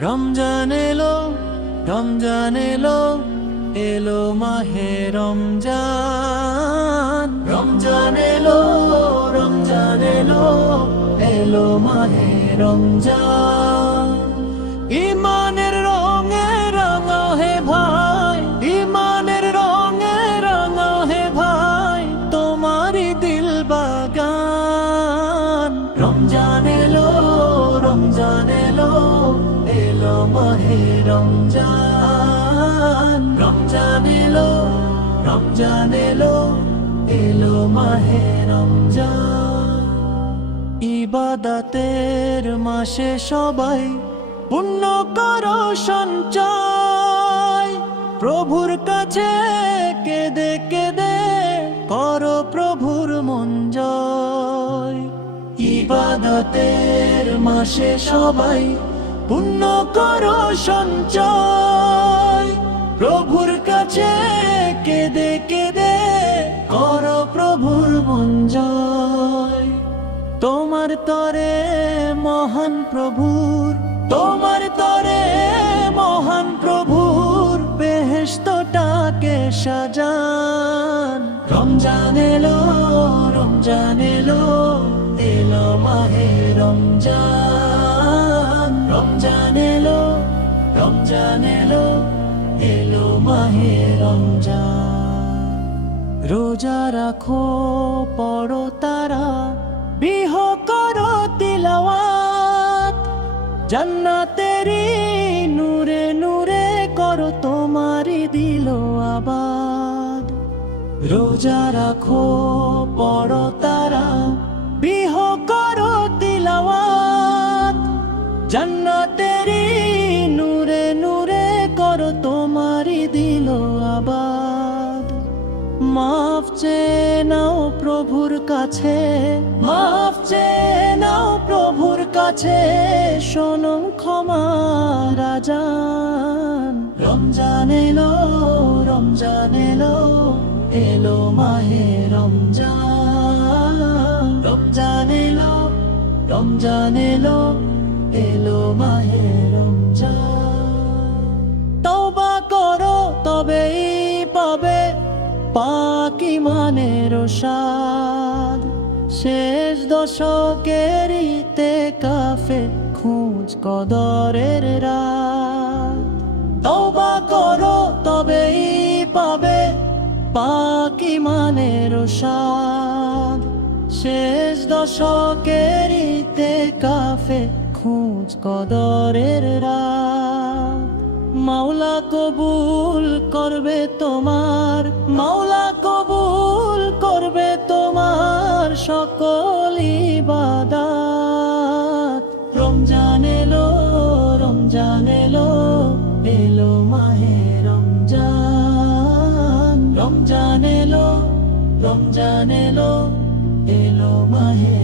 রমজান এলো রমজান এলো এলো মাহে রমজান। রমজান এলো রমজান এলো এলো মাহে রমজান। ইমানের রঙে রাঙা হে ভাই, ইমানের রঙে রাঙা হে ভাই, তোমারই দিল বাগান। রমজান এলো, রমজান মাহে রমজান। রমজান এলো রমজান এলো এলো মাহে রমজান। ইবাদাতের মাসে সবাই পুণ্য করো সঞ্চয়। প্রভুর কাছে কেঁদে কেঁদে করো প্রভুর মন জয়। ইবাদতের মাসে সবাই পুণ্য করো সঞ্চয়। প্রভুর কাছে কেঁদে কেঁদে করো প্রভুর মন জয় তোমার তরে মহান প্রভুর, তোমার তরে মহান প্রভুর বেহেস্তটাকে সাজান। রমজান এলো রমজান এলো এলো মাহে রমজান। রমজান এলো এলো মাহে রোজা রাখো, পড়ো তারা বিহ করো তিলাওয়াত। জান্নাতেরি নূরে নূরে করো তোমারি দিল আবাদ। রোজা রাখো, পড়ো তারা বিহ করো তিলাওয়াত। জান্নাতেরি মাফ চেয়ে নাও প্রভুর কাছে, মাফ চেয়ে নাও প্রভুর কাছে, শোনো ক্ষমা রাজান। রমজান এলো রমজান এলো এলো মাহে রমজান। রমজান এলো রমজান এলো এলো মাহে রমজান। তওবা করো তবেই পাকি মানের সাদ শেষ দশকের ইতে কাফে খুঁজ কদরের রাত। তওবা করো, তবেই পাবে পাকি মানের সাদ শেষ দশকের ইতে কাফে খুঁজ কদরের রাত। মাওলা কবুল করবে তোমার, মাওলা কবুল করবে তোমার সকল ইবাদাত। রমজান এলো রমজান এলো এলো মাহে রমজান। রমজান এলো রমজান এলো এলো মাহে